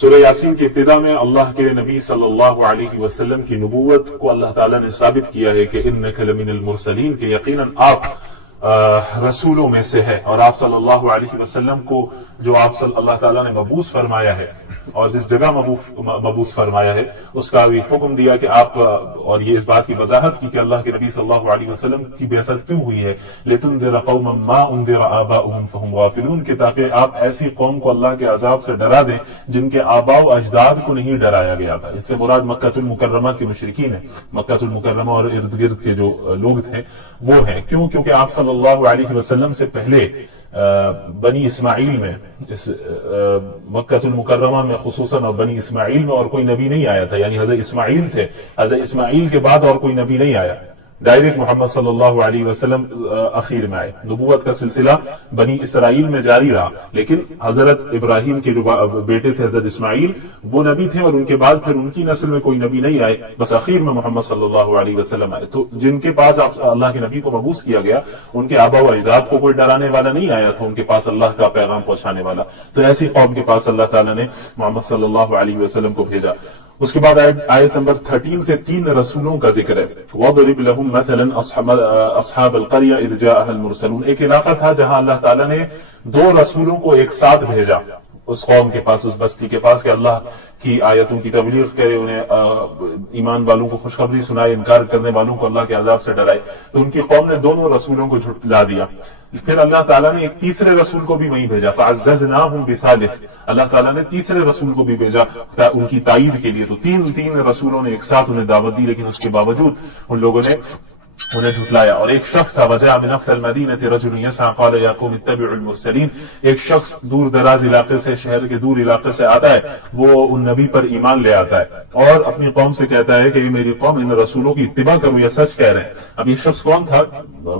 سورہ یاسین کی ابتدا میں اللہ کے نبی صلی اللہ علیہ وسلم کی نبوت کو اللہ تعالیٰ نے ثابت کیا ہے کہ انک لمن المرسلین، کہ یقیناً آپ رسولوں میں سے ہے، اور آپ صلی اللہ علیہ وسلم کو جو آپ صلی اللہ تعالیٰ نے مبعوث فرمایا ہے اور جس جگہ مبعوث فرمایا ہے اس کا بھی حکم دیا کہ آپ، اور یہ اس بات کی وضاحت کی کہ اللہ کے نبی صلی اللہ علیہ وسلم کی بعثت کیوں ہوئی ہے، لتنذر قوما ما انذر آباؤهم فهم غافلون، کہ تاکہ آپ ایسی قوم کو اللہ کے عذاب سے ڈرا دیں جن کے آباء و اجداد کو نہیں ڈرایا گیا تھا۔ اس سے مراد مکہ المکرمہ کے مشرکین ہیں، مکہ المکرمہ اور ارد گرد کے جو لوگ تھے وہ ہیں۔ کیوں؟ کیونکہ آپ صلی اللہ علیہ وسلم سے پہلے بنی اسماعیل میں، اس مکہ المکرمہ میں خصوصاً اور بنی اسماعیل میں اور کوئی نبی نہیں آیا تھا، یعنی حضرت اسماعیل تھے، حضرت اسماعیل کے بعد اور کوئی نبی نہیں آیا، ڈائریکٹ محمد صلی اللہ علیہ وسلم اخیر میں آئے۔ نبوت کا سلسلہ بنی اسرائیل میں جاری رہا، لیکن حضرت ابراہیم کے جو بیٹے تھے حضرت اسماعیل وہ نبی تھے، اور ان کے بعد پھر ان کی نسل میں کوئی نبی نہیں آئے، بس اخیر میں محمد صلی اللہ علیہ وسلم آئے۔ تو جن کے پاس اللہ کے نبی کو مبعوث کیا گیا ان کے آباء و اجداد کو کوئی ڈرانے والا نہیں آیا تھا ان کے پاس اللہ کا پیغام پہنچانے والا، تو ایسی قوم کے پاس اللہ تعالیٰ نے محمد صلی اللہ علیہ وسلم کو بھیجا۔ اس کے بعد آیت نمبر 13 سے 3 رسولوں کا ذکر ہے۔ وَضْرِبْ لَهُمْ مَثَلًا أَصْحَابَ الْقَرْيَةِ إِذْ جَاءَهَا الْمُرْسَلُونَ، ایک علاقہ تھا جہاں اللہ تعالیٰ نے 2 رسولوں کو ایک ساتھ بھیجا اس قوم کے پاس، اس بستی کے پاس، کہ اللہ کی آیتوں کی تبلیغ کرے، انہیں ایمان والوں کو خوشخبری سنائے، انکار کرنے والوں کو اللہ کے عذاب سے ڈرائے۔ تو ان کی قوم نے دونوں رسولوں کو جھٹلا دیا۔ پھر اللہ تعالیٰ نے ایک تیسرے رسول کو بھی وہیں بھیجا، فَعَزَّزْنَاهُمْ بِثَالِثٍ، اللہ تعالیٰ نے تیسرے رسول کو بھی بھیجا ان کی تائید کے لیے۔ تو تین رسولوں نے ایک ساتھ انہیں دعوت دی، لیکن اس کے باوجود ان لوگوں نے انہیں جھٹلایا۔ اور ایک شخص تھا، وجاء من اقصى المدينة رجل يسعى قال يا قوم اتبعوا المرسلين، ایک شخص دور دراز علاقے سے، شہر کے دور علاقے سے آتا ہے، وہ ان نبی پر ایمان لے آتا ہے اور اپنی قوم سے کہتا ہے کہ یہ میری قوم ان رسولوں کی اتباع کرو، یہ سچ کہہ رہے ہیں۔ اب یہ شخص کون تھا؟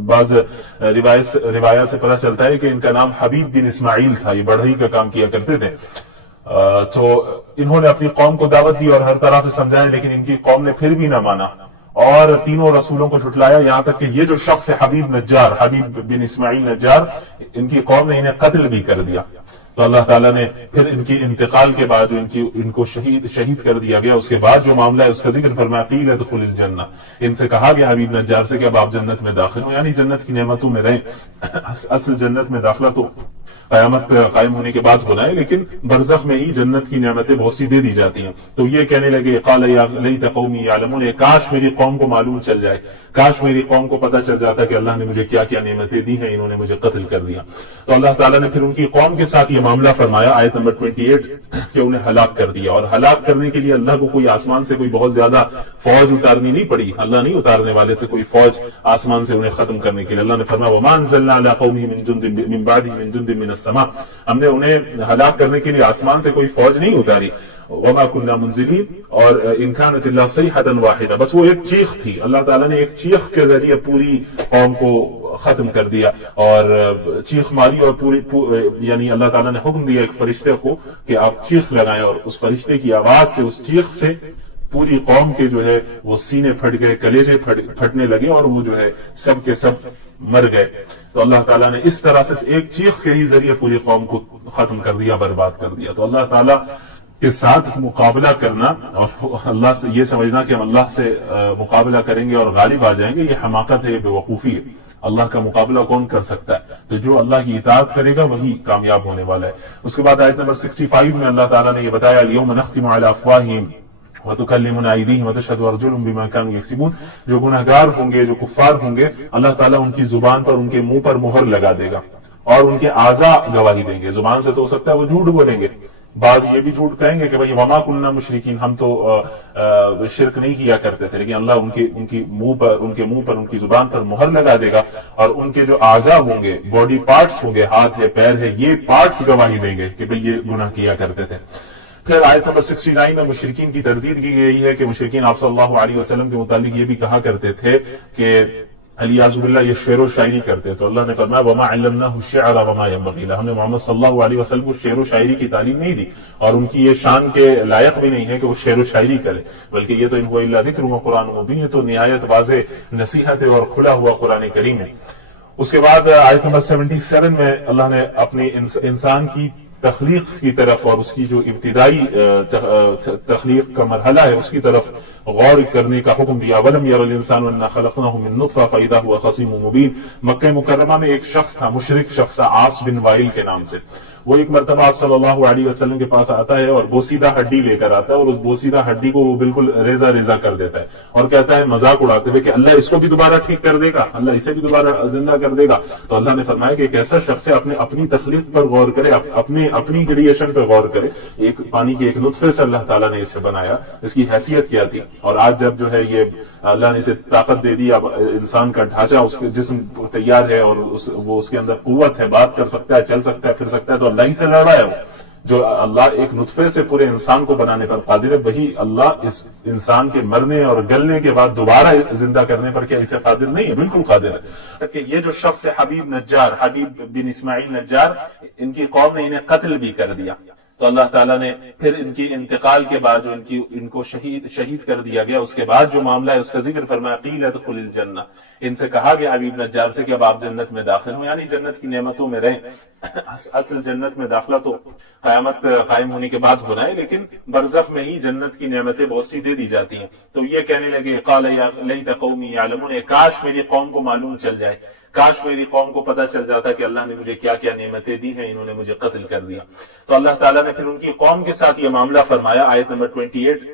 بعض روایات سے پتہ چلتا ہے کہ ان کا نام حبیب بن اسماعیل تھا، یہ بڑھئی کا کام کیا کرتے تھے۔ تو انہوں نے اپنی قوم کو دعوت دی اور ہر طرح سے سمجھایا، لیکن ان کی قوم نے پھر بھی نہ مانا اور تینوں رسولوں کو جھٹلایا، یہاں تک کہ یہ جو شخص ہے حبیب بن اسماعیل نجار، ان کی قوم نے انہیں قتل بھی کر دیا۔ تو اللہ تعالیٰ نے پھر ان کی انتقال کے بعد ان کو شہید کر دیا گیا، اس کے بعد جو معاملہ ہے اس کا ذکر فرمایا، قیل ادخل الجنہ، ان سے کہا گیا حبیب نجار سے کہ اب آپ جنت میں داخل ہوں، یعنی جنت کی نعمتوں میں رہیں۔ اصل جنت میں داخلہ تو قیامت قائم ہونے کے بعد ہونا ہے، لیکن برزخ میں ہی جنت کی نعمتیں بہت سی دے دی جاتی ہیں۔ تو یہ کہنے لگے، قال یا لیت قومی یعلمون، کاش میری قوم کو معلوم چل جائے، کاش میری قوم کو پتہ چل جاتا کہ اللہ نے مجھے کیا کیا نعمتیں دی ہیں، انہوں نے مجھے قتل کر دیا۔ تو اللہ تعالیٰ نے پھر ان کی قوم کے ساتھ یہ معاملہ فرمایا، آیت نمبر 28، کہ انہیں ہلاک کر دیا۔ اور ہلاک کرنے کے لیے اللہ کو کوئی آسمان سے کوئی بہت زیادہ فوج اتارنی نہیں پڑی، اللہ نہیں اتارنے والے تھے کوئی فوج آسمان سے انہیں ختم کرنے کے لیے۔ اللہ نے فرمایا وما انزلنا علی قومه من جند من بعده من جند من السماء، ہم نے انہیں ہلاک کرنے کے لیے آسمان سے کوئی فوج نہیں اتاری۔ وما كنا منزلين، اور ان كانت الا صيحة واحدة، بس وہ ایک چیخ تھی، اللہ تعالیٰ نے ایک چیخ کے ذریعے پوری قوم کو ختم کر دیا، اور چیخ ماری، اور یعنی اللہ تعالیٰ نے حکم دیا ایک فرشتے کو کہ آپ چیخ لگائیں، اور اس فرشتے کی آواز سے، اس چیخ سے پوری قوم کے جو ہے وہ سینے پھٹ گئے، کلیجے پھٹنے لگے، اور وہ جو ہے سب کے سب مر گئے۔ تو اللہ تعالیٰ نے اس طرح سے ایک چیخ کے ہی ذریعے پوری قوم کو ختم کر دیا، برباد کر دیا۔ تو اللہ تعالیٰ کے ساتھ مقابلہ کرنا اور اللہ سے یہ سمجھنا کہ ہم اللہ سے مقابلہ کریں گے اور غالب آ جائیں گے، یہ حماقت ہے، یہ بے وقوفی ہے۔ اللہ کا مقابلہ کون کر سکتا ہے؟ تو جو اللہ کی اطاعت کرے گا وہی کامیاب ہونے والا ہے۔ اس کے بعد آیت نمبر 65 میں اللہ تعالیٰ نے یہ بتایا، الیوم نختم علی افواہہم وتکلمنا ایدیہم وتشہد ارجلہم بما کانوا یکسبون، جو گنہگار ہوں گے، جو کفار ہوں گے، اللہ تعالیٰ ان کی زبان پر، ان کے منہ پر مہر لگا دے گا، اور ان کے اعضاء گواہی دیں گے۔ زبان سے تو ہو سکتا ہے وہ جھوٹ بولیں گے، بعض یہ بھی جھوٹ کہیں گے کہ بھئی وما کننا مشرکین، ہم تو شرک نہیں کیا کرتے تھے، لیکن اللہ ان کے منہ پر ان کی زبان پر مہر لگا دے گا، اور ان کے جو اعضاء ہوں گے، باڈی پارٹس ہوں گے، ہاتھ ہے، پیر ہے، یہ پارٹس گواہی دیں گے کہ بھئی یہ گناہ کیا کرتے تھے۔ پھر آیت نمبر 69 میں مشرکین کی تردید کی گئی ہے کہ مشرکین آپ صلی اللہ علیہ وسلم کے متعلق یہ بھی کہا کرتے تھے کہ الیاذ باللہ یہ شعر و شاعری کرتے، تو اللہ نے فرمایا وما علمناه الشعر وما ينبغي له، ہم نے محمد صلی اللہ علیہ وسلم کو شعر و شاعری کی تعلیم نہیں دی، اور ان کی یہ شان کے لائق بھی نہیں ہے کہ وہ شعر و شاعری کرے، بلکہ یہ تو ان هو الا ذکر و قرآن مبین، یہ تو نہایت واضح نصیحت اور کھلا ہوا قرآن کریم ہے۔ اس کے بعد آیت نمبر 77 میں اللہ نے اپنی انسان کی تخلیق کی طرف اور اس کی جو ابتدائی تخلیق کا مرحلہ ہے اس کی طرف غور کرنے کا حکم دیا. وَلَمْ يَرَ الْإِنسَانُ أَنَّا خَلَقْنَاهُ مِن نُطْفَةٍ فَإِذَا هُوَ خَصِيمٌ مُبِينٌ. مکہ مکرمہ میں ایک شخص تھا، مشرک شخص تھا، عاص بن وائل کے نام سے. وہ ایک مرتبہ آپ صلی اللہ علیہ وسلم کے پاس آتا ہے اور بوسیدہ ہڈی لے کر آتا ہے، اور اس بوسیدہ ہڈی کو وہ بالکل ریزہ ریزہ کر دیتا ہے اور کہتا ہے مذاق اڑاتے ہوئے کہ اللہ اس کو بھی دوبارہ ٹھیک کر دے گا، اللہ اسے بھی دوبارہ زندہ کر دے گا. تو اللہ نے فرمایا کہ ایک ایسا شخص ہے اپنی تخلیق پر غور کرے، اپنی کریشن پر غور کرے. ایک پانی کے ایک نطفے سے اللہ تعالیٰ نے اسے بنایا، اس کی حیثیت کیا تھی. اور آج جب جو ہے یہ اللہ نے اسے طاقت دے دی، اب انسان کا ڈھانچہ، اس کے جسم تیار ہے اور وہ اس کے اندر قوت ہے، بات کر سکتا ہے، چل سکتا ہے، پھر سکتا ہے. تو اللہ ہی سے لڑ رہا ہے. جو اللہ ایک نطفے سے پورے انسان کو بنانے پر قادر ہے، وہی اللہ اس انسان کے مرنے اور گلنے کے بعد دوبارہ زندہ کرنے پر کیا اسے قادر نہیں ہے؟ بالکل قادر ہے. کہ یہ جو شخص ہے حبیب بن اسماعیل نجار، ان کی قوم نے انہیں قتل بھی کر دیا. تو اللہ تعالیٰ نے پھر ان کی انتقال کے بعد جو ان کو شہید کر دیا گیا، اس کے بعد جو معاملہ ہے اس کا ذکر فرمایا قیل ادخل الجنہ. ان سے کہا گیا حبیب نجار سے کہ اب آپ جنت میں داخل ہوں، یعنی جنت کی نعمتوں میں رہیں. اصل جنت میں داخلہ تو قیامت قائم ہونے کے بعد ہونا ہے، لیکن برزخ میں ہی جنت کی نعمتیں بہت سی دے دی جاتی ہیں. تو یہ کہنے لگے قال یا لیت قومی یعلمون، کاش میری قوم کو معلوم چل جائے، کاش میری قوم کو پتہ چل جاتا کہ اللہ نے مجھے کیا کیا نعمتیں دی ہیں، انہوں نے مجھے قتل کر دیا. تو اللہ تعالیٰ نے پھر ان کی قوم کے ساتھ یہ معاملہ فرمایا آیت نمبر 28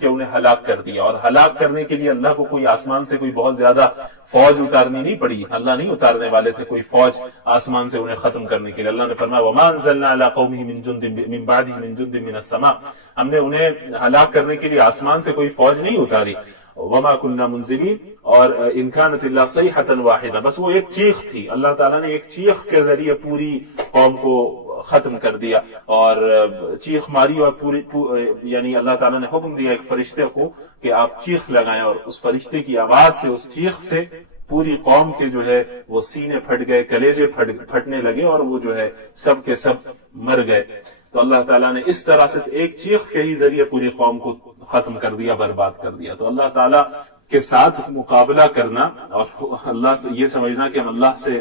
کہ انہیں ہلاک کر دیا. اور ہلاک کرنے کے لیے اللہ کو کوئی آسمان سے کوئی بہت زیادہ فوج اتارنی نہیں پڑی، اللہ نہیں اتارنے والے تھے کوئی فوج آسمان سے انہیں ختم کرنے کے لیے. اللہ نے فرمایا وَمَا أَنزَلْنَا عَلَىٰ قَوْمِهِ مِن بَعْدِهِ مِن جُندٍ مِّنَ السَّمَاءِ، ہم نے انہیں ہلاک کرنے کے لیے آسمان سے کوئی فوج نہیں اتاری. وَمَا كُنَّا مُنزِلِينَ، اور إِن كَانَتْ إِلَّا صَيْحَةً وَاحِدَةً، بس وہ ایک چیخ تھی. اللہ تعالیٰ نے ایک چیخ کے ذریعے پوری قوم کو ختم کر دیا اور چیخ ماری. اور یعنی اللہ تعالیٰ نے حکم دیا ایک فرشتے کو کہ آپ چیخ لگائیں، اور اس فرشتے کی آواز سے، اس چیخ سے پوری قوم کے جو ہے وہ سینے پھٹ گئے، کلیجے پھٹنے لگے، اور وہ جو ہے سب کے سب مر گئے. تو اللہ تعالیٰ نے اس طرح سے ایک چیخ کے ہی ذریعے پوری قوم کو ختم کر دیا، برباد کر دیا. تو اللہ تعالیٰ کے ساتھ مقابلہ کرنا اور اللہ سے یہ سمجھنا کہ ہم اللہ سے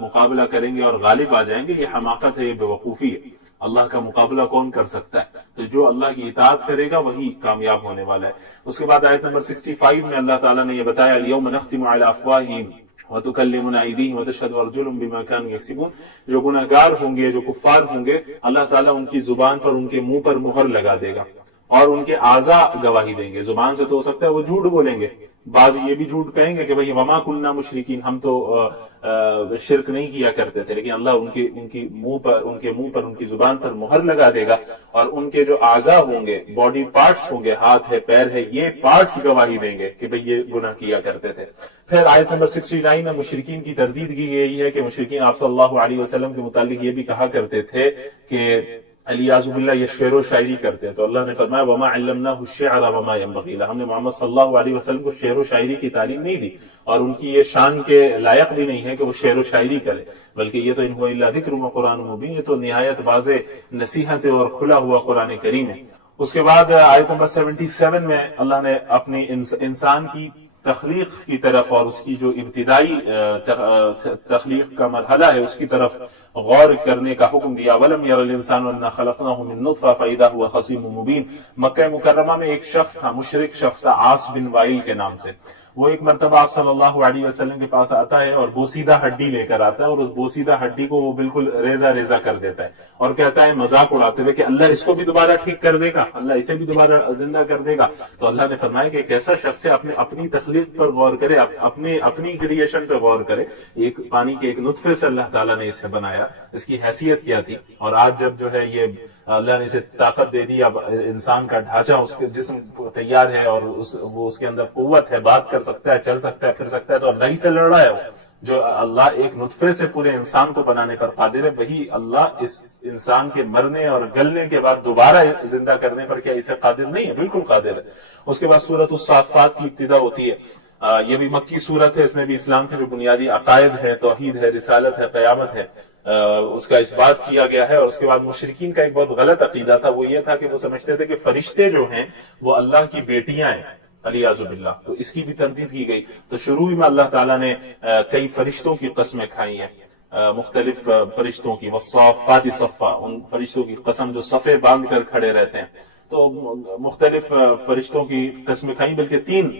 مقابلہ کریں گے اور غالب آ جائیں گے، یہ حماقت ہے، یہ بے وقوفی ہے. اللہ کا مقابلہ کون کر سکتا ہے؟ تو جو اللہ کی اطاعت کرے گا وہی کامیاب ہونے والا ہے. اس کے بعد آیت نمبر 65 میں اللہ تعالیٰ نے یہ بتایا الیوم نختم علی افواہہم وتکلمنا ایدیہم وتشہد ارجلہم بما کانوا یکسبون. جو گنہگار ہوں گے، جو کفار ہوں گے، اللہ تعالیٰ ان کی زبان پر، ان کے منہ پر مہر لگا دے گا اور ان کے اعضاء گواہی دیں گے. زبان سے تو ہو سکتا ہے وہ جھوٹ بولیں گے، بعض یہ بھی جھوٹ کہیں گے کہ بھئی وما کننا مشرکین، ہم تو شرک نہیں کیا کرتے تھے، لیکن اللہ ان کے منہ پر ان کی زبان پر مہر لگا دے گا، اور ان کے جو اعضاء ہوں گے، باڈی پارٹس ہوں گے، ہاتھ ہے، پیر ہے، یہ پارٹس گواہی دیں گے کہ بھئی یہ گناہ کیا کرتے تھے. پھر آیت نمبر 69 میں مشرکین کی تردید کی گئی ہے کہ مشرکین آپ صلی اللہ علیہ وسلم کے متعلق یہ بھی کہا کرتے تھے کہ علیاذ باللہ یہ شعر و شاعری کرتے ہیں. تو اللہ نے فرمایا وما علمناه الشعر وما ينبغي له، ہم نے محمد صلی اللہ علیہ وسلم کو شعر و شاعری کی تعلیم نہیں دی، اور ان کی یہ شان کے لائق بھی نہیں ہے کہ وہ شعر و شاعری کرے، بلکہ یہ تو ان هو الا ذکر و قرآن مبین، یہ تو نہایت واضح نصیحت اور کھلا ہوا قرآن کریم ہے. اس کے بعد آیت نمبر 77 میں اللہ نے اپنی انسان کی تخلیق کی طرف اور اس کی جو ابتدائی تخلیق کا مرحلہ ہے اس کی طرف غور کرنے کا حکم دیا. وَلَمْ يَرَ الْإِنسَانُ أَنَّا خَلَقْنَاهُ مِن نُطْفَةٍ فَإِذَا هُوَ خَصِيمٌ مُبِينٌ. مکہ مکرمہ میں ایک شخص تھا، مشرک شخص تھا، عاص بن وائل کے نام سے. وہ ایک مرتبہ آپ صلی اللہ علیہ وسلم کے پاس آتا ہے اور بوسیدہ ہڈی لے کر آتا ہے، اور اس بوسیدہ ہڈی کو وہ بالکل ریزہ ریزہ کر دیتا ہے اور کہتا ہے مذاق اڑاتے ہوئے کہ اللہ اس کو بھی دوبارہ ٹھیک کر دے گا، اللہ اسے بھی دوبارہ زندہ کر دے گا. تو اللہ نے فرمایا کہ ایک ایسا شخص ہے اپنی تخلیق پر غور کرے، اپنی کریشن پر غور کرے. ایک پانی کے ایک نطفے سے اللہ تعالیٰ نے اسے بنایا، اس کی حیثیت کیا تھی. اور آج جب جو ہے یہ اللہ نے اسے طاقت دے دی، اب انسان کا ڈھانچہ، اس کے جسم تیار ہے اور وہ اس کے اندر قوت ہے، بات کر سکتا ہے، چل سکتا ہے، پھر سکتا ہے. تو اللہ ہی سے لڑ رہا ہے وہ. جو اللہ ایک نطفے سے پورے انسان کو بنانے پر قادر ہے، وہی اللہ اس انسان کے مرنے اور گلنے کے بعد دوبارہ زندہ کرنے پر کیا اسے قادر نہیں ہے؟ بالکل قادر ہے. اس کے بعد سورۃ الصافات کی ابتدا ہوتی ہے. یہ بھی مکی سورت ہے، اس میں بھی اسلام کے جو بنیادی عقائد ہے، توحید ہے، رسالت ہے، قیامت ہے، اس کا اس بات کیا گیا ہے. اور اس کے بعد مشرکین کا ایک بہت غلط عقیدہ تھا، وہ یہ تھا کہ وہ سمجھتے تھے کہ فرشتے جو ہیں وہ اللہ کی بیٹیاں ہیں، علیاذ باللہ. تو اس کی بھی تردید کی گئی. تو شروع میں اللہ تعالیٰ نے کئی فرشتوں کی قسمیں کھائی ہیں. مختلف فرشتوں کی، والصافات صفا، ان فرشتوں کی قسم جو صفے باندھ کر کھڑے رہتے ہیں، تو مختلف فرشتوں کی قسمیں کھائیں، بلکہ 3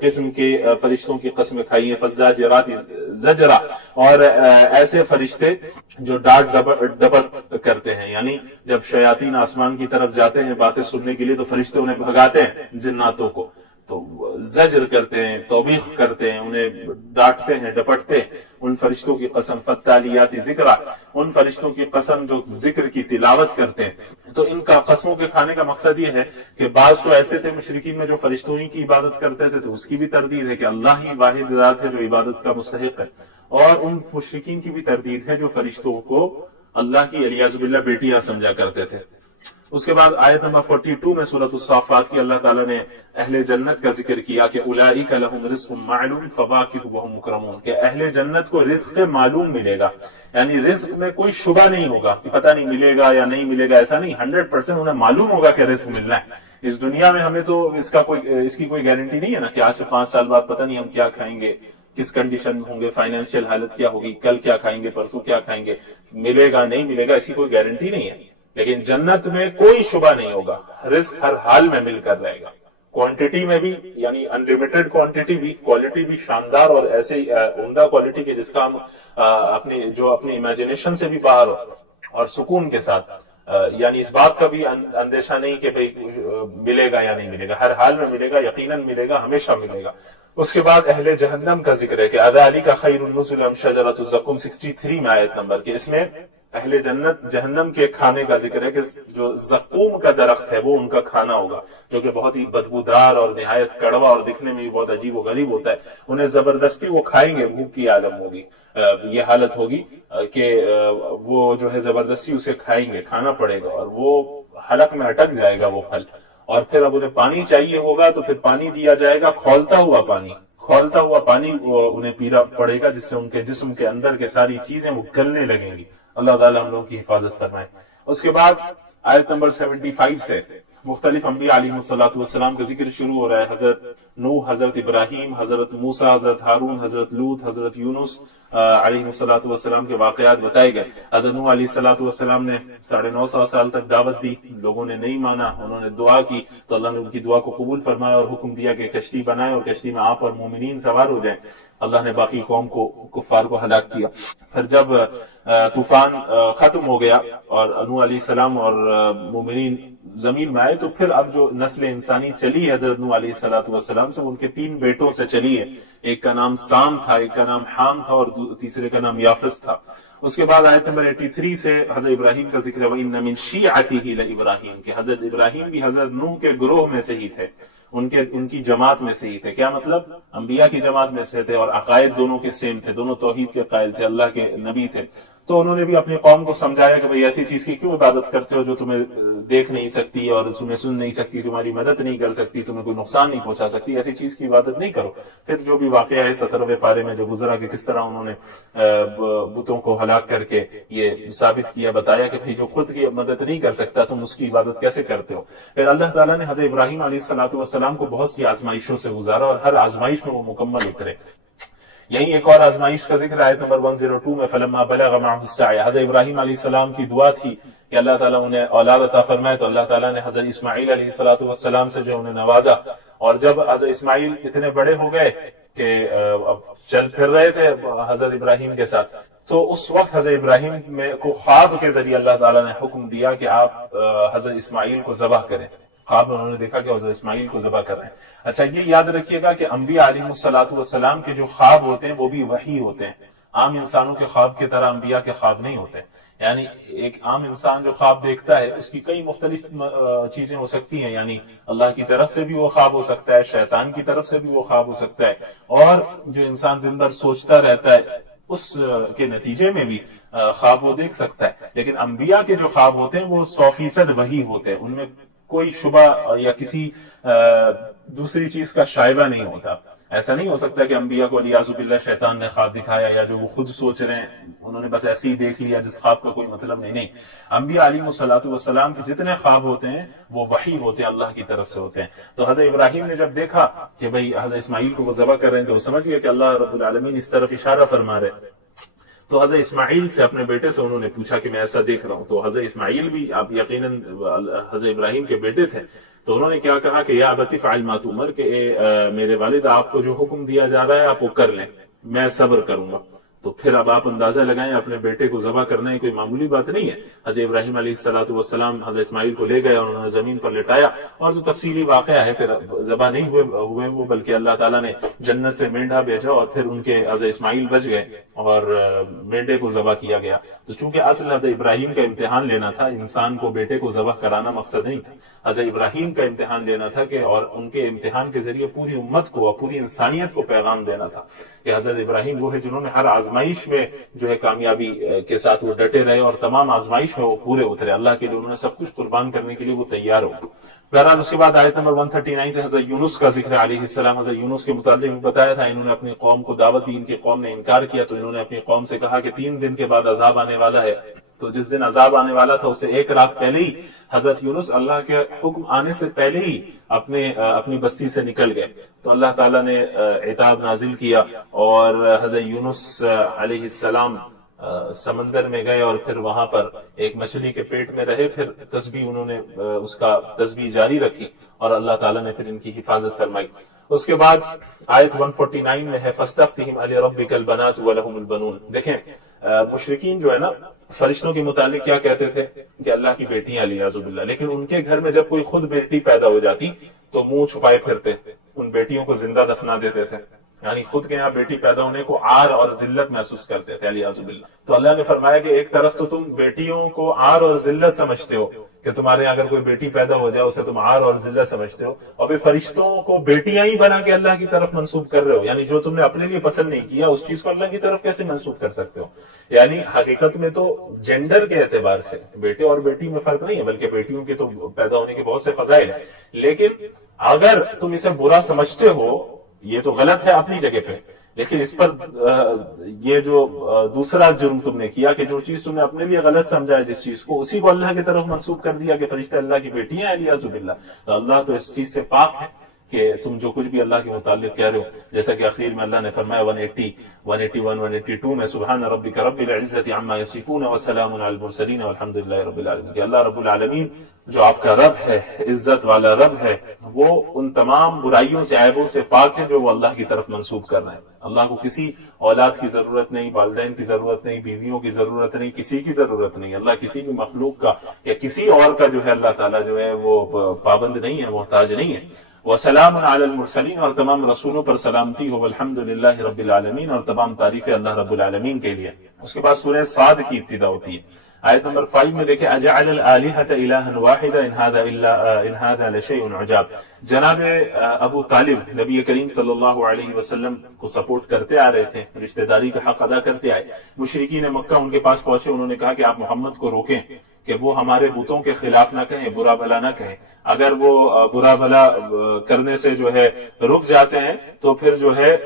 قسم کے فرشتوں کی قسمیں کھائی ہیں، فالزاجرات زجرا، اور ایسے فرشتے جو ڈانٹ ڈپٹ کرتے ہیں، یعنی جب شیاطین آسمان کی طرف جاتے ہیں باتیں سننے کے لیے تو فرشتے انہیں بھگاتے ہیں جناتوں کو، تو زجر کرتے ہیں، توبیخ کرتے ہیں، انہیں ڈانٹتے ہیں، ڈپٹتے ہیں۔ ان فرشتوں کی قسم، فالتالیات ذکرا، ان فرشتوں کی قسم جو ذکر کی تلاوت کرتے ہیں۔ تو ان کا قسموں کے کھانے کا مقصد یہ ہے کہ بعض تو ایسے تھے مشرکین میں جو فرشتوں ہی کی عبادت کرتے تھے، تو اس کی بھی تردید ہے کہ اللہ ہی واحد ذات ہے جو عبادت کا مستحق ہے، اور ان مشرکین کی بھی تردید ہے جو فرشتوں کو اللہ کی علیاذ باللہ بیٹیاں سمجھا کرتے تھے۔ اس کے بعد آیت نمبر 42 میں سورۃ الصافات کی اللہ تعالیٰ نے اہل جنت کا ذکر کیا کہ اولئک لہم رزق معلوم فواکہ وہم مکرمون، کہ اہل جنت کو رزق معلوم ملے گا، یعنی رزق میں کوئی شبہ نہیں ہوگا کہ پتہ نہیں ملے گا یا نہیں ملے گا، ایسا نہیں، 100% انہیں معلوم ہوگا کہ رزق ملنا ہے۔ اس دنیا میں ہمیں تو اس کی کوئی گارنٹی نہیں ہے نا کہ آج سے 5 سال بعد پتہ نہیں ہم کیا کھائیں گے، کس کنڈیشن میں ہوں گے، فائنینشیل حالت کیا ہوگی، کل کیا کھائیں گے، پرسوں کیا کھائیں گے، ملے گا نہیں ملے گا، اس کی کوئی گارنٹی نہیں ہے۔ لیکن جنت میں کوئی شبہ نہیں ہوگا، رزق ہر حال میں مل کر رہے گا، کوانٹٹی میں بھی، یعنی انلیمیٹڈ کوانٹٹی بھی، کوالٹی بھی شاندار اور ایسے عمدہ کوالٹی کے جس کا ہم اپنی امیجنیشن سے بھی باہر ہو، اور سکون کے ساتھ، یعنی اس بات کا بھی اندیشہ نہیں کہ بھئی ملے گا یا نہیں ملے گا، ہر حال میں ملے گا، یقیناً ملے گا، ہمیشہ ملے گا۔ اس کے بعد اہل جہنم کا ذکر ہے کہ اذالک خیر النزل ام شجرۃ الزقوم 63 میں آیت نمبر کہ اس میں اہل جہنم کے کھانے کا ذکر ہے کہ جو زقوم کا درخت ہے وہ ان کا کھانا ہوگا، جو کہ بہت ہی بدبودار اور نہایت کڑوا اور دکھنے میں بھی بہت عجیب و غریب ہوتا ہے۔ انہیں زبردستی وہ کھائیں گے، بھوک کی عالم ہوگی، یہ حالت ہوگی کہ وہ جو ہے زبردستی اسے کھائیں گے، کھانا پڑے گا، اور وہ حلق میں اٹک جائے گا وہ پھل، اور پھر اب انہیں پانی چاہیے ہوگا تو پھر پانی دیا جائے گا، کھولتا ہوا پانی انہیں پینا پڑے گا، جس سے ان کے جسم کے اندر کے ساری چیزیں وہ گلنے لگیں گی۔ اللہ تعالیٰ ہم لوگوں کی حفاظت فرمائے۔ اس کے بعد آیت نمبر 75 سے مختلف انبیاء علیہ السلام کا ذکر شروع ہو رہا ہے، حضرت نوح، حضرت ابراہیم، حضرت موسیٰ، حضرت ہارون، حضرت لوط، حضرت یونس علیہ السلام کے واقعات بتائے گئے۔ حضرت نوح علیہ السلام نے 950 سال تک دعوت دی، لوگوں نے نہیں مانا، انہوں نے دعا کی تو اللہ نے ان کی دعا کو قبول فرمایا اور حکم دیا کہ کشتی بنائے اور کشتی میں آپ اور مومنین سوار ہو جائیں۔ اللہ نے باقی قوم کو، کفار کو ہلاک کیا۔ پھر جب طوفان ختم ہو گیا اور نوح علیہ السلام اور مومنین زمین میں آئے، تو پھر اب جو نسل انسانی چلی ہے حضرت نوح علیہ السلام سے، ان کے 3 بیٹوں سے چلی ہے، ایک کا نام سام تھا، ایک کا نام حام تھا اور تیسرے کا نام یافس تھا۔ اس کے بعد آیت نمبر 83 سے حضرت ابراہیم کا ذکر ہے، وَإِنَّ مِن شِيعَتِهِ لَإِبْرَاهِيمَ کہ حضرت ابراہیم بھی حضرت نوح کے گروہ میں سے ہی تھے، ان کی جماعت میں سے ہی تھے۔ کیا مطلب؟ انبیاء کی جماعت میں سے تھے، اور عقائد دونوں کے سیم تھے، دونوں توحید کے قائل تھے، اللہ کے نبی تھے۔ تو انہوں نے بھی اپنی قوم کو سمجھایا کہ بھئی ایسی چیز کی کیوں عبادت کرتے ہو جو تمہیں دیکھ نہیں سکتی اور تمہیں سن نہیں سکتی، تمہاری مدد نہیں کر سکتی، تمہیں کوئی نقصان نہیں پہنچا سکتی، ایسی چیز کی عبادت نہیں کرو۔ پھر جو بھی واقعہ ہے 17ویں پارے میں جو گزرا کہ کس طرح انہوں نے بتوں کو ہلاک کر کے یہ ثابت کیا، بتایا کہ بھئی جو خود کی مدد نہیں کر سکتا تم اس کی عبادت کیسے کرتے ہو۔ پھر اللہ تعالیٰ نے حضرت ابراہیم علیہ السلام کو بہت سی آزمائشوں سے گزارا اور ہر آزمائش میں وہ مکمل اترے۔ یہی ایک اور آزمائش کا ذکر آیت نمبر 102 میں فلما بلغ معه السعی، حضرت ابراہیم علیہ السلام کی دعا تھی کہ اللہ تعالیٰ انہیں اولاد عطا فرمائے، تو اللہ تعالیٰ نے حضرت اسماعیل علیہ السلام سے جو انہیں نوازا، اور جب حضرت اسماعیل اتنے بڑے ہو گئے کہ اب چل پھر رہے تھے حضرت ابراہیم کے ساتھ، تو اس وقت حضرت ابراہیم کو خواب کے ذریعے اللہ تعالیٰ نے حکم دیا کہ آپ حضرت اسماعیل کو ذبح کریں۔ خواب میں انہوں نے دیکھا کہ حضرت اسماعیل کو ذبح کر رہے ہیں۔ اچھا، یہ یاد رکھیے گا کہ انبیاء علیہ السلام کے جو خواب ہوتے ہیں وہ بھی وحی ہوتے ہیں، عام انسانوں کے خواب کی طرح انبیاء کے خواب نہیں ہوتے۔ یعنی ایک عام انسان جو خواب دیکھتا ہے اس کی کئی مختلف چیزیں ہو سکتی ہیں، یعنی اللہ کی طرف سے بھی وہ خواب ہو سکتا ہے، شیطان کی طرف سے بھی وہ خواب ہو سکتا ہے، اور جو انسان دن بھر سوچتا رہتا ہے اس کے نتیجے میں بھی خواب وہ دیکھ سکتا ہے۔ لیکن انبیاء کے جو خواب ہوتے ہیں وہ 100% وحی ہوتے ہیں، ان میں کوئی شبہ یا کسی دوسری چیز کا شائبہ نہیں ہوتا۔ ایسا نہیں ہو سکتا کہ انبیاء کو علیاذ باللہ شیطان نے خواب دکھایا یا جو وہ خود سوچ رہے ہیں انہوں نے بس ایسے ہی دیکھ لیا جس خواب کا کوئی مطلب نہیں۔ انبیاء علیہ السلام کے جتنے خواب ہوتے ہیں وہ وحی ہوتے ہیں، اللہ کی طرف سے ہوتے ہیں۔ تو حضرت ابراہیم نے جب دیکھا کہ بھئی حضرت اسماعیل کو وہ ذبح کر رہے ہیں تو وہ سمجھ گیا کہ اللہ رب العالمین اس طرف اشارہ فرما رہے۔ تو حضرت اسماعیل سے اپنے بیٹے سے انہوں نے پوچھا کہ میں ایسا دیکھ رہا ہوں. تو حضرت اسماعیل بھی آپ یقیناً حضرت ابراہیم کے بیٹے تھے. تو انہوں نے کیا کہا کہ یا ابت افعل ما تؤمر، کہ میرے والد آپ کو جو حکم دیا جا رہا ہے آپ وہ کر لیں، میں صبر کروں گا. تو پھر اب آپ اندازہ لگائیں اپنے بیٹے کو ذبح کرنا یہ کوئی معمولی بات نہیں ہے. حضرت ابراہیم علیہ الصلوۃ والسلام حضرت اسماعیل کو لے گئے اور انہوں نے زمین پر لٹایا، اور جو تفصیلی واقعہ ہے پھر ذبح نہیں ہوئے وہ، بلکہ اللہ تعالیٰ نے جنت سے مینڈا بھیجا اور پھر ان کے حضرت اسماعیل بچ گئے اور مینڈے کو ذبح کیا گیا. تو چونکہ اصل حضرت ابراہیم کا امتحان لینا تھا، انسان کو بیٹے کو ذبح کرانا مقصد نہیں تھا. حضرت ابراہیم کا امتحان لینا تھا کہ اور ان کے امتحان کے ذریعے پوری امت کو اور پوری انسانیت کو پیغام دینا تھا کہ حضرت ابراہیم وہ ہے جنہوں نے ہر آزمائش میں جو ہے کامیابی کے ساتھ وہ ڈٹے رہے اور تمام آزمائش میں وہ پورے اترے. اللہ کے لیے انہوں نے سب کچھ قربان کرنے کے لیے وہ تیار ہو. بہرحال اس کے بعد آیت نمبر 139 سے حضرت یونس کا ذکر علیہ السلام. حضرت یونس کے متعلق بتایا تھا انہوں نے اپنی قوم کو دعوت دی، ان کی قوم نے انکار کیا تو انہوں نے اپنی قوم سے کہا کہ 3 دن کے بعد عذاب آنے والا ہے. تو جس دن عذاب آنے والا تھا اس سے 1 رات پہلے ہی حضرت یونس اللہ کے حکم آنے سے پہلے ہی اپنی بستی سے نکل گئے. تو اللہ تعالیٰ نے عتاب نازل کیا اور حضرت یونس علیہ السلام سمندر میں گئے اور پھر وہاں پر ایک مچھلی کے پیٹ میں رہے. پھر تسبیح انہوں نے اس کا تسبیح جاری رکھی اور اللہ تعالیٰ نے پھر ان کی حفاظت فرمائی. اس کے بعد آیت 149 میں ہے فاستفتہم لربک البنات ولہم البنون. دیکھیں مشرکین جو ہے نا فرشتوں کے متعلق کیا کہتے تھے کہ اللہ کی بیٹیاں علیاذ باللہ، لیکن ان کے گھر میں جب کوئی خود بیٹی پیدا ہو جاتی تو منہ چھپائے پھرتے، ان بیٹیوں کو زندہ دفنا دیتے تھے. یعنی خود کے یہاں بیٹی پیدا ہونے کو عار اور ذلت محسوس کرتے تھے علیاذ باللہ. تو اللہ نے فرمایا کہ ایک طرف تو تم بیٹیوں کو عار اور ذلت سمجھتے ہو کہ تمہارے اگر کوئی بیٹی پیدا ہو جائے اسے تم عار اور ذلت سمجھتے ہو، اور پھر فرشتوں کو بیٹیاں ہی بنا کے اللہ کی طرف منسوب کر رہے ہو. یعنی جو تم نے اپنے لیے پسند نہیں کیا اس چیز کو اللہ کی طرف کیسے منسوب کر سکتے ہو؟ یعنی حقیقت میں تو جینڈر کے اعتبار سے بیٹے اور بیٹی میں فرق نہیں ہے، بلکہ بیٹیوں کے تو پیدا ہونے کے بہت سے فضائل ہیں. لیکن اگر تم اسے برا سمجھتے ہو یہ تو غلط ہے اپنی جگہ پہ، لیکن اس پر یہ جو دوسرا جرم تم نے کیا کہ جو چیز تم نے اپنے لیے غلط سمجھا ہے جس چیز کو، اسی کو اللہ کی طرف منسوب کر دیا کہ فرشتے اللہ کی بیٹیاں ہیں علیاذ باللہ. تو اللہ تو اس چیز سے پاک ہے کہ تم جو کچھ بھی اللہ کے متعلق کہہ رہے ہو. جیسا کہ اخیر میں اللہ نے فرمایا 180 181 182 میں سبحان ربک رب العزت عما یصفون وسلام علی المرسلین والحمد للہ رب العالمین، کہ اللہ رب العالمین جو آپ کا رب ہے، عزت والا رب ہے، وہ ان تمام برائیوں سے عیبوں سے پاک ہے جو وہ اللہ کی طرف منسوب کر رہے ہیں. اللہ کو کسی اولاد کی ضرورت نہیں، والدین کی ضرورت نہیں، بیویوں کی ضرورت نہیں، کسی کی ضرورت نہیں. اللہ کسی بھی مخلوق کا یا کسی اور کا جو ہے اللہ تعالیٰ جو ہے وہ پابند نہیں ہے، محتاج نہیں ہے. وسلام علی المرسلین، اور تمام رسولوں پر سلامتی ہو. والحمد للہ رب العالمین، اور تمام تعریفیں اللہ رب العالمین کے لیے. اس کے بعد سورہ صاد کی ابتدا ہوتی ہے. آیت نمبر 5 میں دیکھیں اجعل الآلہۃ الہا واحدا ان ھذا لشیء عجاب. جناب ابو طالب نبی کریم صلی اللہ علیہ وسلم کو سپورٹ کرتے آ رہے تھے، رشتہ داری کا حق ادا کرتے آئے. مشرکین مکہ ان کے پاس پہنچے، انہوں نے کہا کہ آپ محمد کو روکیں کہ وہ ہمارے بتوں کے خلاف نہ کہیں، برا بھلا نہ کہیں. اگر وہ برا بھلا کرنے سے جو ہے رک جاتے ہیں تو پھر جو ہے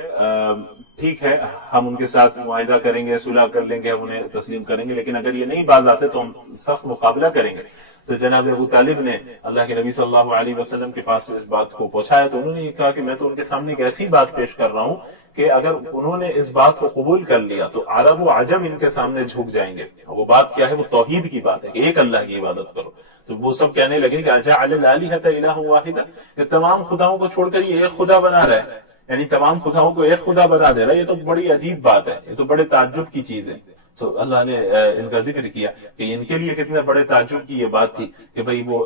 ٹھیک ہے ہم ان کے ساتھ معاہدہ کریں گے، صلح کر لیں گے، ہم انہیں تسلیم کریں گے، لیکن اگر یہ نہیں باز آتے تو ہم سخت مقابلہ کریں گے. تو جناب ابو طالب نے اللہ کے نبی صلی اللہ علیہ وسلم کے پاس اس بات کو پہنچایا تو انہوں نے یہ کہا کہ میں تو ان کے سامنے ایک ایسی بات پیش کر رہا ہوں کہ اگر انہوں نے اس بات کو قبول کر لیا تو عرب و عجم ان کے سامنے جھک جائیں گے. وہ بات کیا ہے؟ وہ توحید کی بات ہے کہ ایک اللہ کی عبادت کرو. تو وہ سب کہنے لگے کہ اجعل الآلہۃ الہا واحدا، کہ تمام خداؤں کو چھوڑ کر یہ ایک خدا بنا رہا ہے، یعنی تمام خداؤں کو ایک خدا بنا دے رہا ہے. یہ تو بڑی عجیب بات ہے، یہ تو بڑے تعجب کی چیز ہے. تو اللہ نے ان کا ذکر کیا کہ ان کے لیے کتنے بڑے تعجب کی یہ بات تھی کہ بھئی وہ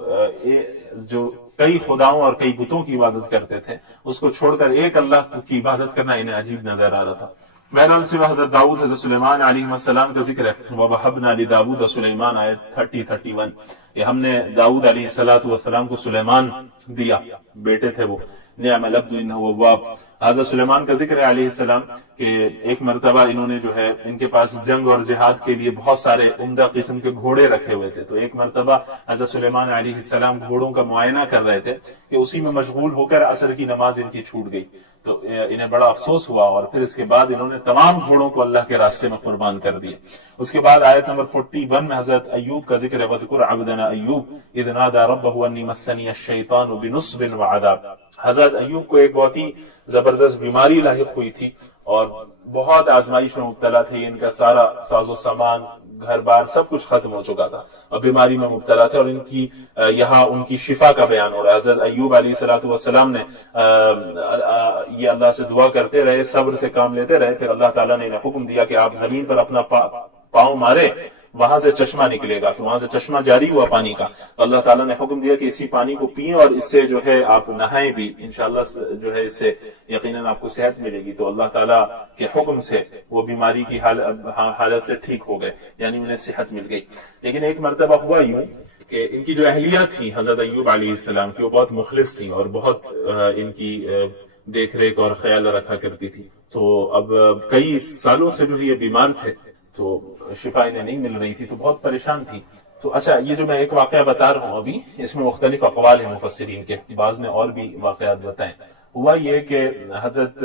جو کئی خداؤں اور کئی بتوں کی عبادت کرتے تھے اس کو چھوڑ کر ایک اللہ کی عبادت کرنا انہیں عجیب نظر آ رہا تھا. بہرحال سے حضرت داؤد حضرت سلیمان علیہ السلام کا ذکر ہے. وَوَهَبْنَا لِدَاوُودَ سُلَيْمَانَ آیت 30-31. یہ ہم نے داؤد علیہ السلام کو سلیمان دیا، بیٹے تھے وہ. نعم العبد انہ اواب. حضرت سلیمان کا ذکر ہے علیہ السلام کہ ایک مرتبہ انہوں نے جو ہے ان کے پاس جنگ اور جہاد کے لیے بہت سارے عمدہ قسم کے گھوڑے رکھے ہوئے تھے. تو ایک مرتبہ حضرت سلیمان علیہ السلام گھوڑوں کا معائنہ کر رہے تھے کہ اسی میں مشغول ہو کر عصر کی نماز ان کی چھوٹ گئی. تو انہیں بڑا افسوس ہوا اور پھر اس کے بعد انہوں نے تمام گھوڑوں کو اللہ کے راستے میں قربان کر دیے. اس کے بعد آیت نمبر 41 میں حضرت ایوب کا ذکر ہے. وَذْكُرْ عَبْدَنَا أَيُّوبَ إِذْ نَادَىٰ رَبَّهُ أَنِّي مَسَّنِيَ الشَّيْطَانُ بِنُصْبٍ وَعَذَابٍ. حضرت ایوب کو ایک بہت ہی زبردست بیماری لاحق ہوئی تھی اور بہت آزمائش میں مبتلا تھے. ان کا سارا ساز و سامان گھر بار سب کچھ ختم ہو چکا تھا اور بیماری میں مبتلا تھے, اور ان کی یہاں ان کی شفا کا بیان ہو رہا ہے. حضرت ایوب علیہ الصلوۃ والسلام نے یہ اللہ سے دعا کرتے رہے, صبر سے کام لیتے رہے. پھر اللہ تعالیٰ نے انہیں حکم دیا کہ آپ زمین پر اپنا پاؤں مارے, وہاں سے چشمہ نکلے گا. تو وہاں سے چشمہ جاری ہوا پانی کا. اللہ تعالیٰ نے حکم دیا کہ اسی پانی کو پئیں اور اس سے جو ہے آپ نہائیں بھی, انشاءاللہ جو ہے اس سے یقیناً آپ کو صحت ملے گی. تو اللہ تعالیٰ کے حکم سے وہ بیماری کی حالت سے ٹھیک ہو گئے, یعنی انہیں صحت مل گئی. لیکن ایک مرتبہ ہوا یوں کہ ان کی جو اہلیہ تھی حضرت ایوب علیہ السلام کی, وہ بہت مخلص تھی اور بہت ان کی دیکھ ریکھ اور خیال رکھا کرتی تھی. تو اب کئی سالوں سے جو یہ بیمار تھے تو شفا انہیں نہیں مل رہی تھی, تو بہت پریشان تھی. تو اچھا, یہ جو میں ایک واقعہ بتا رہا ہوں ابھی, اس میں مختلف اقوال ہیں مفسرین کے, بعض نے اور بھی واقعات بتائیں. ہوا یہ کہ حضرت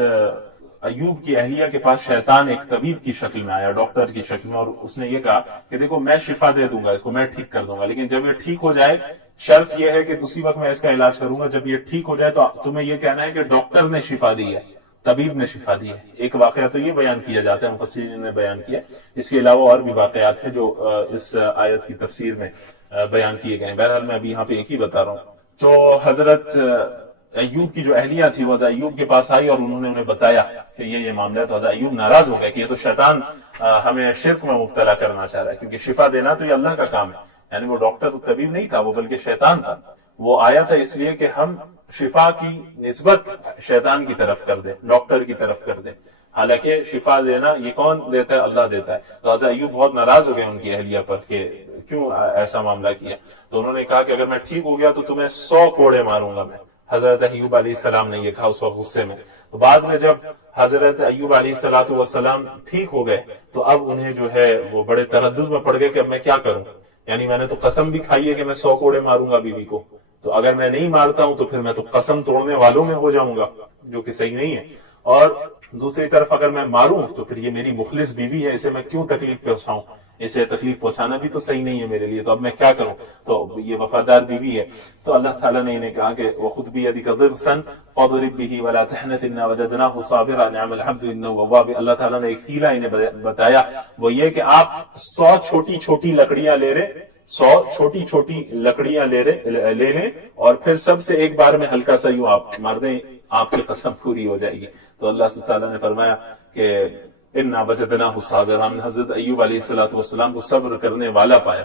ایوب کی اہلیہ کے پاس شیطان ایک طبیب کی شکل میں آیا, ڈاکٹر کی شکل میں, اور اس نے یہ کہا کہ دیکھو میں شفا دے دوں گا, اس کو میں ٹھیک کر دوں گا, لیکن جب یہ ٹھیک ہو جائے, شرط یہ ہے کہ اسی وقت میں اس کا علاج کروں گا, جب یہ ٹھیک ہو جائے تو تمہیں یہ کہنا ہے کہ ڈاکٹر نے شفا دی ہے, طبیب نے شفا دی ہے. ایک واقعہ تو یہ بیان کیا جاتا ہے, مفسرین نے بیان کیا. اس کے علاوہ اور بھی واقعات ہیں جو اس آیت کی تفسیر میں بیان کیے گئے ہیں. بہرحال میں ابھی یہاں پہ ایک ہی بتا رہا ہوں. تو حضرت ایوب کی جو اہلیہ تھی وہ حضرت ایوب کے پاس آئی اور انہوں نے انہیں بتایا کہ یہ معاملہ ہے. تو حضرت ایوب ناراض ہو گئے کہ یہ تو شیطان ہمیں شرک میں مبتلا کرنا چاہ رہا ہے, کیونکہ شفا دینا تو یہ اللہ کا کام ہے. یعنی وہ ڈاکٹر تو طبیب نہیں تھا, وہ بلکہ شیطان تھا. وہ آیا تھا اس لیے کہ ہم شفا کی نسبت شیطان کی طرف کر دیں, ڈاکٹر کی طرف کر دیں, حالانکہ شفا دینا یہ کون دیتا ہے؟ اللہ دیتا ہے. تو حضرت ایوب بہت ناراض ہو گئے ان کی اہلیہ پر کہ کیوں ایسا معاملہ کیا. تو انہوں نے کہا کہ اگر میں ٹھیک ہو گیا تو تمہیں 100 کوڑے ماروں گا میں. حضرت ایوب علیہ السلام نے یہ کہا اس وقت غصے میں. تو بعد میں جب حضرت ایوب علیہ الصلوۃ والسلام ٹھیک ہو گئے تو اب انہیں جو ہے وہ بڑے تردد میں پڑ گئے کہ اب میں کیا کروں. یعنی میں نے تو قسم بھی کھائی ہے کہ میں 100 کوڑے ماروں گا بیوی کو, تو اگر میں نہیں مارتا ہوں تو پھر میں تو قسم توڑنے والوں میں ہو جاؤں گا, جو کہ صحیح نہیں ہے. اور دوسری طرف اگر میں ماروں تو پھر یہ میری مخلص بیوی ہے, اسے میں کیوں تکلیف پہنچاؤں, اسے تکلیف پہنچانا بھی تو صحیح نہیں ہے میرے لیے. تو اب میں کیا کروں, تو یہ وفادار بیوی ہے. تو اللہ تعالیٰ نے انہیں کہا کہ وَخُذْ بِيَدِكَ ضِغْثًا فَاضْرِب بِهِ وَلَا تَحْنَثْ إِنَّا وَجَدْنَاهُ صَابِرًا نِعْمَ الْعَبْدُ إِنَّهُ أَوَّابٌ. اللہ تعالیٰ نے ایک حیلہ انہیں بتایا, وہ یہ کہ آپ 100 چھوٹی چھوٹی لکڑیاں لے رہے, 100 چھوٹی چھوٹی لکڑیاں لے لیں اور پھر سب سے ایک بار میں ہلکا سا یوں آپ مار دیں, آپ کی قسم پوری ہو جائے گی. تو اللہ تعالیٰ نے فرمایا کہ اِنَّا وَجَدْنَاهُ صَابِرًا, ہم نے حضرت ایوب علیہ الصلوۃ والسلام کو صبر کرنے والا پایا.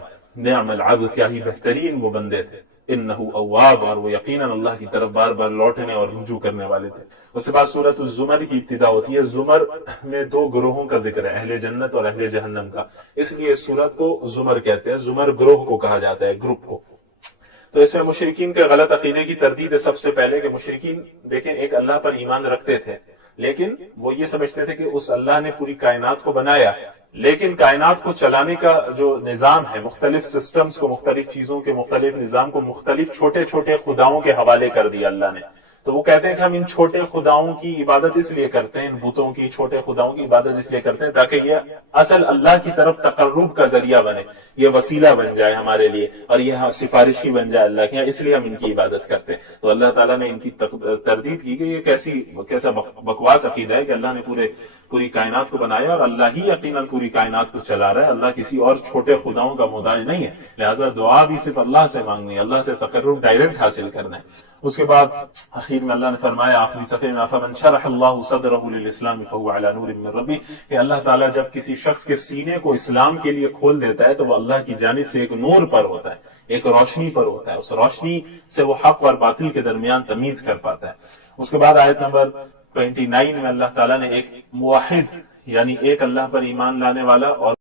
نعم العبد, کیا ہی بہترین وہ بندے تھے. انه اواب, اور وہ یقیناً اللہ کی طرف بار بار لوٹنے اور رجوع کرنے والے تھے. اس کے بعد سورۃ الزمر کی ابتدا ہوتی ہے. زمر میں 2 گروہوں کا ذکر ہے, اہل جنت اور اہل جہنم کا, اس لیے اس سورت کو زمر کہتے ہیں. زمر گروہ کو کہا جاتا ہے, گروپ کو. تو اس میں مشرکین کے غلط عقیدے کی تردید ہے سب سے پہلے, کہ مشرکین دیکھیں ایک اللہ پر ایمان رکھتے تھے, لیکن وہ یہ سمجھتے تھے کہ اس اللہ نے پوری کائنات کو بنایا, لیکن کائنات کو چلانے کا جو نظام ہے, مختلف سسٹمز کو, مختلف چیزوں کے مختلف نظام کو مختلف چھوٹے چھوٹے خداؤں کے حوالے کر دیا اللہ نے. تو وہ کہتے ہیں کہ ہم ان چھوٹے خداؤں کی عبادت اس لیے کرتے ہیں, ان بتوں کی, چھوٹے خداؤں کی عبادت اس لیے کرتے ہیں تاکہ یہ اصل اللہ کی طرف تقرب کا ذریعہ بنے, یہ وسیلہ بن جائے ہمارے لیے, اور یہ سفارشی بن جائے اللہ کے, اس لیے ہم ان کی عبادت کرتے ہیں. تو اللہ تعالیٰ نے ان کی تردید کی کہ یہ کیسا بکواس عقیدہ ہے کہ اللہ نے پوری کائنات کو بنایا اور اللہ ہی یقیناً پوری کائنات کو چلا رہا ہے, اللہ کسی اور چھوٹے خداؤں کا محتاج نہیں ہے. لہٰذا دعا بھی صرف اللہ سے مانگنی ہے, اللہ سے تقرب ڈائریکٹ حاصل کرنا ہے. اس کے بعد آخر میں اللہ نے فرمایا آخری صفحے میں, فمن شرح اللہ صدرہ للاسلام فهو علی نور من ربہ, کہ اللہ تعالیٰ جب کسی شخص کے سینے کو اسلام کے لیے کھول دیتا ہے تو وہ اللہ کی جانب سے ایک نور پر ہوتا ہے, ایک روشنی پر ہوتا ہے. اس روشنی سے وہ حق اور باطل کے درمیان تمیز کر پاتا ہے. اس کے بعد آیت نمبر 29 میں اللہ تعالیٰ نے ایک موحد, یعنی ایک اللہ پر ایمان لانے والا اور